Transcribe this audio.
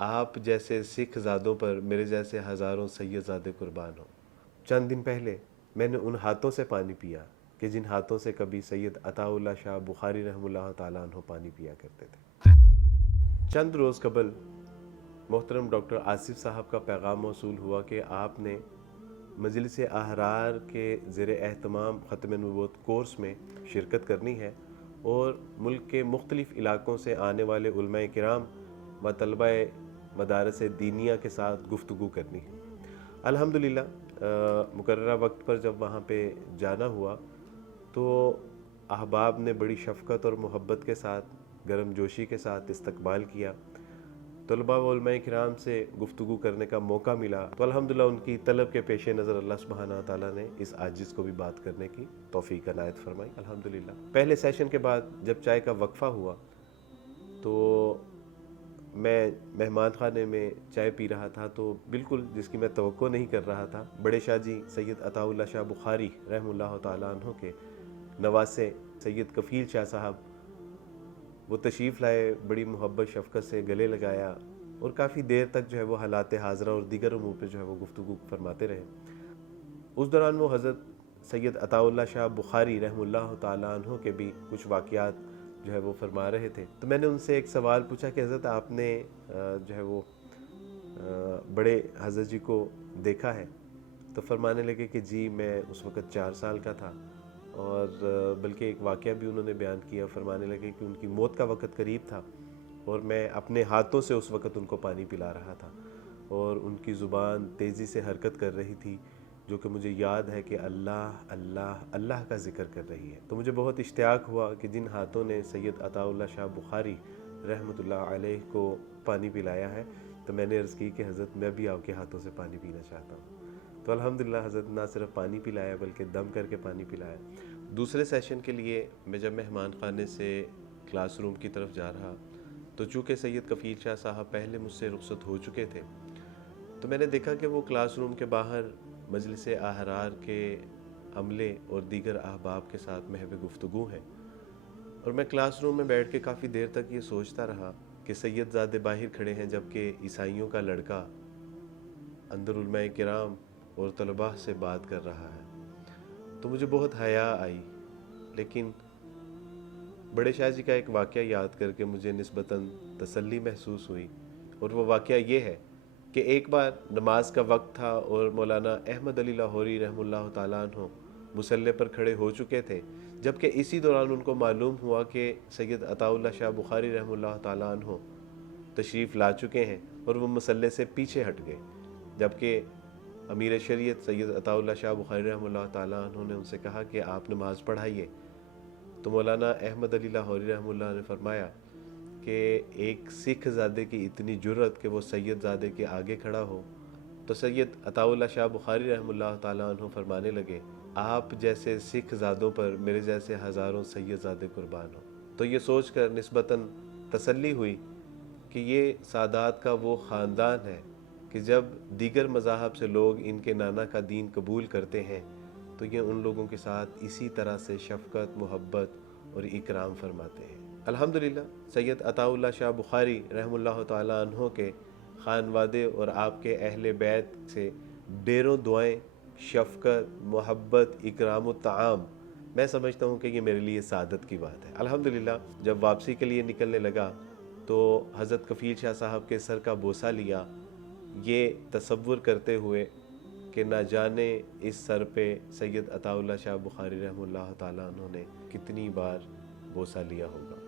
آپ جیسے سکھ زادوں پر میرے جیسے ہزاروں سید زادے قربان ہوں۔ چند دن پہلے میں نے ان ہاتھوں سے پانی پیا کہ جن ہاتھوں سے کبھی سید عطا اللہ شاہ بخاری رحم اللہ تعالیٰ عنہ پانی پیا کرتے تھے۔ چند روز قبل محترم ڈاکٹر آصف صاحب کا پیغام موصول ہوا کہ آپ نے مجلس احرار کے زیر اہتمام ختم نبوت کورس میں شرکت کرنی ہے اور ملک کے مختلف علاقوں سے آنے والے علماء کرام و طلبہ مدارس دینیہ کے ساتھ گفتگو کرنی ہے۔ الحمدللہ مقررہ وقت پر جب وہاں پہ جانا ہوا تو احباب نے بڑی شفقت اور محبت کے ساتھ گرم جوشی کے ساتھ استقبال کیا۔ طلباء و علماء کرام سے گفتگو کرنے کا موقع ملا تو الحمدللہ ان کی طلب کے پیش نظر اللہ سبحانہ تعالیٰ نے اس عاجز کو بھی بات کرنے کی توفیق عنایت فرمائی الحمدللہ۔ پہلے سیشن کے بعد جب چائے کا وقفہ ہوا تو میں مہمان خانے میں چائے پی رہا تھا تو بالکل جس کی میں توقع نہیں کر رہا تھا، بڑے شاہ جی سید عطا اللہ شاہ بخاری رحم اللہ تعالیٰ عنہ کے نواسے سید کفیل شاہ صاحب وہ تشریف لائے، بڑی محبت شفقت سے گلے لگایا اور کافی دیر تک جو ہے وہ حالات حاضرہ اور دیگر امور پہ جو ہے وہ گفتگو فرماتے رہے۔ اس دوران وہ حضرت سید عطا اللہ شاہ بخاری رحم اللہ تعالیٰ عنہ کے بھی کچھ واقعات جو ہے وہ فرما رہے تھے۔ تو میں نے ان سے ایک سوال پوچھا کہ حضرت آپ نے جو ہے وہ بڑے حضرت جی کو دیکھا ہے؟ تو فرمانے لگے کہ جی میں اس وقت 4 سال کا تھا، اور بلکہ ایک واقعہ بھی انہوں نے بیان کیا۔ فرمانے لگے کہ ان کی موت کا وقت قریب تھا اور میں اپنے ہاتھوں سے اس وقت ان کو پانی پلا رہا تھا اور ان کی زبان تیزی سے حرکت کر رہی تھی، جو کہ مجھے یاد ہے کہ اللہ اللہ اللہ کا ذکر کر رہی ہے۔ تو مجھے بہت اشتیاق ہوا کہ جن ہاتھوں نے سید عطا اللہ شاہ بخاری رحمۃ اللہ علیہ کو پانی پلایا ہے، تو میں نے عرض کی کہ حضرت میں بھی آپ کے ہاتھوں سے پانی پینا چاہتا ہوں۔ تو الحمدللہ حضرت نہ صرف پانی پلایا بلکہ دم کر کے پانی پلایا۔ دوسرے سیشن کے لیے میں جب مہمان خانے سے کلاس روم کی طرف جا رہا تو چونکہ سید کفیل شاہ صاحب پہلے مجھ سے رخصت ہو چکے تھے، تو میں نے دیکھا کہ وہ کلاس روم کے باہر مجلس احرار کے عملے اور دیگر احباب کے ساتھ محو گفتگو ہے، اور میں کلاس روم میں بیٹھ کے کافی دیر تک یہ سوچتا رہا کہ سید زادے باہر کھڑے ہیں جبکہ عیسائیوں کا لڑکا اندر علماء کرام اور طلباء سے بات کر رہا ہے۔ تو مجھے بہت حیا آئی، لیکن بڑے شاہ جی کا ایک واقعہ یاد کر کے مجھے نسبتاً تسلی محسوس ہوئی، اور وہ واقعہ یہ ہے کہ ایک بار نماز کا وقت تھا اور مولانا احمد علی لاہوری رحم اللہ تعالیٰ عنہ مصلی پر کھڑے ہو چکے تھے، جبکہ اسی دوران ان کو معلوم ہوا کہ سید عطا اللہ شاہ بخاری رحم اللہ تعالیٰ عنہ تشریف لا چکے ہیں اور وہ مصلی سے پیچھے ہٹ گئے، جبکہ امیر شریعت سید عطا اللہ شاہ بخاری رحم اللہ تعالیٰ عنہ نے ان سے کہا کہ آپ نماز پڑھائیے۔ تو مولانا احمد علی لاہوری رحم اللہ نے فرمایا کہ ایک سکھ زادے کی اتنی جرت کہ وہ سید زادے کے آگے کھڑا ہو۔ تو سید عطا اللہ شاہ بخاری رحم اللہ تعالیٰ عنہ فرمانے لگے، آپ جیسے سکھ زادوں پر میرے جیسے ہزاروں سید زادے قربان ہوں۔ تو یہ سوچ کر نسبتاً تسلی ہوئی کہ یہ سادات کا وہ خاندان ہے کہ جب دیگر مذاہب سے لوگ ان کے نانا کا دین قبول کرتے ہیں تو یہ ان لوگوں کے ساتھ اسی طرح سے شفقت، محبت اور اکرام فرماتے ہیں۔ الحمدللہ سید عطا اللہ شاہ بخاری رحم اللہ تعالیٰ عنہ کے خانوادے اور آپ کے اہل بیت سے ڈیروں دعائیں، شفقت، محبت، اکرام و طعام، میں سمجھتا ہوں کہ یہ میرے لیے سعادت کی بات ہے۔ الحمدللہ جب واپسی کے لیے نکلنے لگا تو حضرت کفیل شاہ صاحب کے سر کا بوسہ لیا، یہ تصور کرتے ہوئے کہ نہ جانے اس سر پہ سید عطا اللہ شاہ بخاری رحم اللہ تعالیٰ عنہ نے کتنی بار بوسہ لیا ہوگا۔